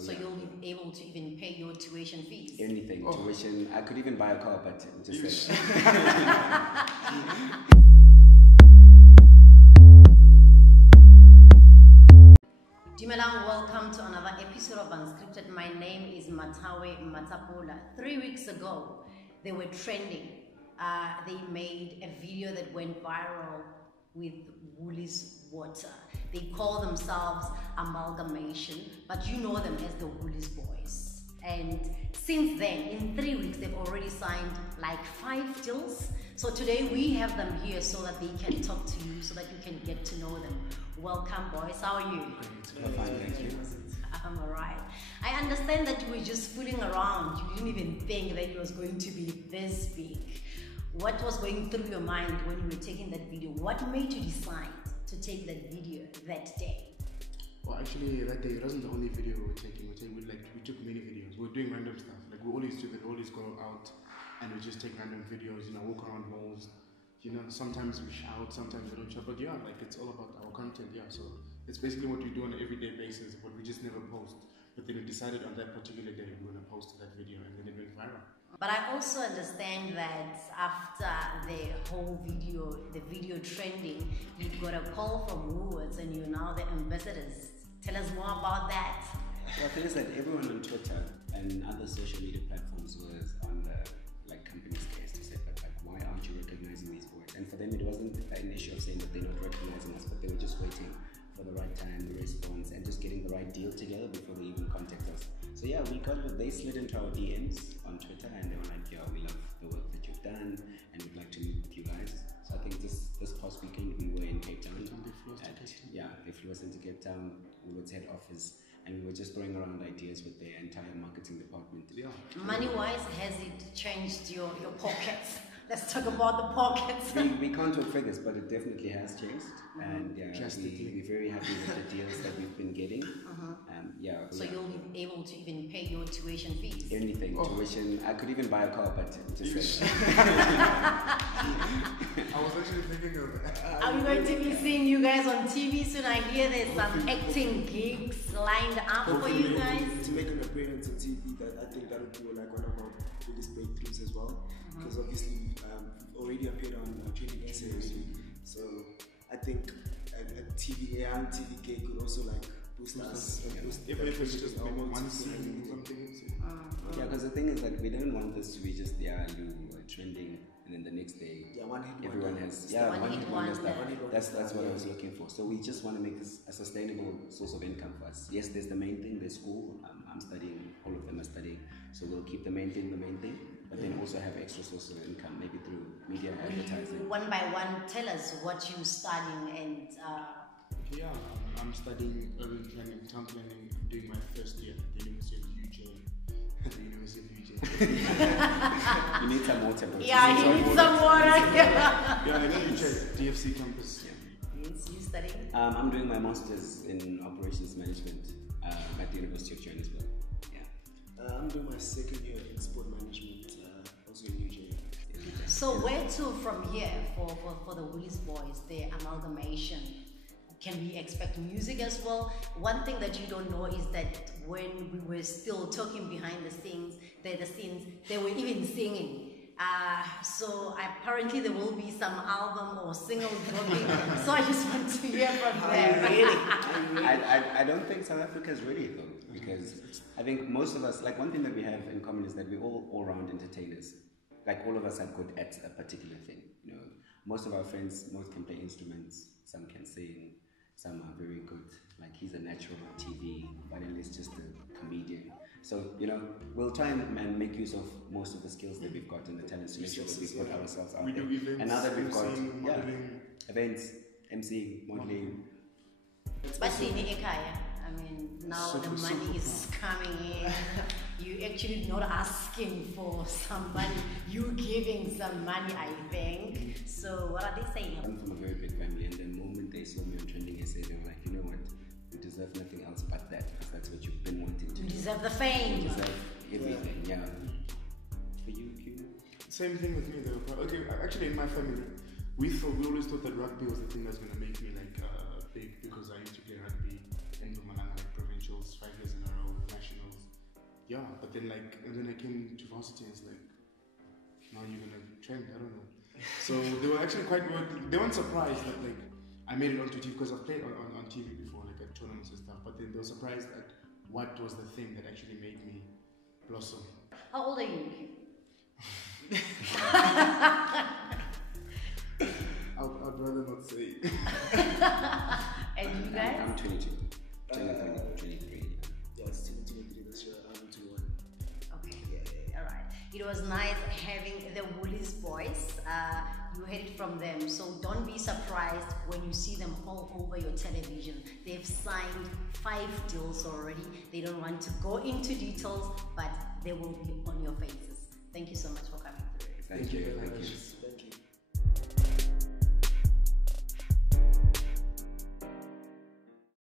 So you'll be able to even pay your tuition fees? Anything, tuition. I could even buy a car, but just Dumelang, welcome to another episode of Unscripted. My name is Mathawe Matsapola. 3 weeks ago, they were trending. They made a video that went viral with Woolies water. They call themselves Amalgamation, but you know them as the Woolies boys. And since then, in 3 weeks, they've already signed like 5 deals. So today we have them here so that they can talk to you, so that you can get to know them. Welcome, boys. How are you? fine, thank you. I'm alright. I understand that you were just fooling around. You didn't even think that it was going to be this big. What was going through your mind when you were taking that video? What made you decide to take that video that day? Well, actually, that day it wasn't the only video we were taking. We took many videos. We were doing random stuff. Like we always do that. We always go out and we just take random videos. Walk around malls. Sometimes we shout, sometimes we don't shout. But yeah, it's all about our content. Yeah, so it's basically what we do on an everyday basis, but we just never post. But then we decided on that particular day we were going to post that video, and then it went viral. But I also understand that after the whole video, the video trending, you got a call from Woolies and you're now the ambassadors. Tell us more about that. Well, the thing is that everyone on Twitter and other social media platforms was on the company's case to say that why aren't you recognizing these boys? And for them it wasn't an issue of saying that they're not recognizing us, but they were just waiting for the right time, the response, and just getting the right deal together before they even contact us. So yeah, they slid into our DMs on Twitter and they were like, yo, we love the work that you've done and we'd like to meet with you guys. So I think this past weekend we were in Cape Town. Yeah, they flew us into Cape Town, Woolies head office, and we were just throwing around ideas with their entire marketing department. Yeah. Money-wise, has it changed your pockets? Let's talk about the pockets. We can't talk figures, but it definitely has changed. And yeah, we're very happy with the deals that we've been getting. So you'll be able to even pay your tuition fees? Anything, tuition. I could even buy a car, but just I was actually thinking of I'm going to be seeing you guys on TV soon. I hear there's some acting gigs lined up for you guys. To make an appearance on TV, I think that would be one of our biggest breakthroughs as well. Because obviously we've already appeared on Training SA already. So I think a young TV gig could also boost us. Even if it's just maybe one scene or something. Yeah, because the thing is we didn't want this to be just trending, and then the next day everyone has one hit wonder stuff. That's what I was looking for. So we just want to make this a sustainable source of income for us. Yes, there's the main thing, there's school. I'm studying, all of them are studying. So we'll keep the main thing, but then also have extra source of income, maybe through media and advertising. One by one, tell us what you're studying and. Yeah, I'm studying urban planning, town planning. I'm doing my first year at the University of UJ. You need some water. Yeah, you need some water. Yeah, I know UJ, DFC campus. Yes, you studying? I'm doing my master's in operations management at the University of Johannesburg. Yeah. I'm doing my second year in sport management, also in UJ. So where to from here for the Woolies boys, the amalgamation? Can we expect music as well? One thing that you don't know is that when we were still talking behind the scenes, they were even singing. So apparently there will be some album or single dropping. So I just want to hear from them. Really? I don't think South Africa is ready though, because I think most of us, one thing that we have in common is that we're all round entertainers. All of us are good at a particular thing. Most of our friends, most can play instruments, some can sing. Some are very good, he's a natural on TV, but he's just a comedian. So, we'll try and make use of most of the skills that we've got and the talents to make sure that we put ourselves out there. Do events, and now that we've got events, MC, modeling. Especially in Ekaya. I mean, now the money is coming in. You actually not asking for some money, you giving some money, I think. So what are they saying? I'm from a very big family, and the moment they saw me on Trending SA, they were like, you know what, you deserve nothing else but that, because that's what you've been wanting to do. You deserve the fame. You deserve everything, yeah. For you, Q? Same thing with me though. Okay, actually in my family, we always thought that rugby was the thing that's going to make me big, because I used to play rugby in Mpumalanga, provincials, 5 years in a row, national. yeah, but then like, and then I came to varsity and it's like, now you're gonna trend, I don't know. So they were actually they weren't surprised that like I made it onto TV because I've played on TV before, like at tournaments and stuff, but then they were surprised at what was the thing that actually made me blossom. How old are you? I'd rather not say. And you guys? I'm 22. 23. Yeah, it's 23 this year. I'm 21. Okay, all right. It was nice having the Woolies boys. You heard it from them, so don't be surprised when you see them all over your television. They've signed 5 deals already. They don't want to go into details, but they will be on your faces. Thank you so much for coming through. Thank you.